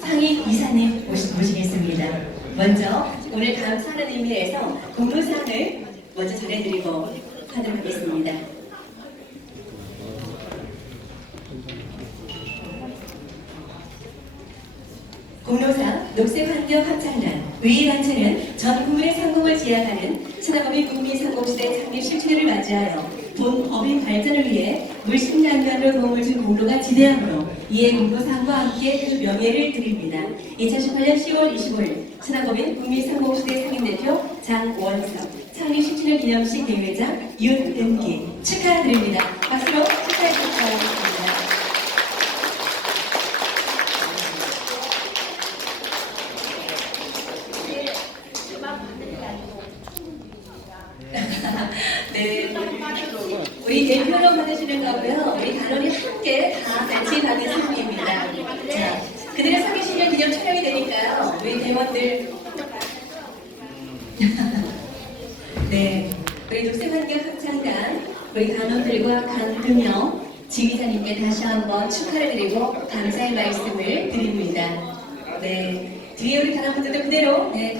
상임 이사님 모시, 모시겠습니다. 먼저 오늘 감사하는 의미에서 공로상을 먼저 전해드리고 하도록 하겠습니다. 공로상 녹색환경 합창단 의의단체는 전 국민의 상공을 지향하는 신화법인 국민상공시대 창립 17회를 맞이하여 본 법인 발전을 위해 물심양면으로 도움을 준 공로가 지대하므로 이에 공로상과 함께 그 명예를 드립니다. 2018년 10월 25일 신화법인 국민상공시대 상임대표 장원석 창립 17회 기념식 대회장 윤은기 축하드립니다. 박수로 축하해 주시기 바라겠습니다. 네. 우리 대표로 받으시는 거고요. 우리 단원이 함께 다 같이 상입니다. 자, 그들의 상의 실력 기념 촬영이 되니까요. 우리 대원들. 네. 우리 녹색환경 합창단, 우리 단원들과 강금영 지휘자님께 다시 한번 축하를 드리고 감사의 말씀을 드립니다. 네. 뒤에 우리 단원분들도 그대로 네,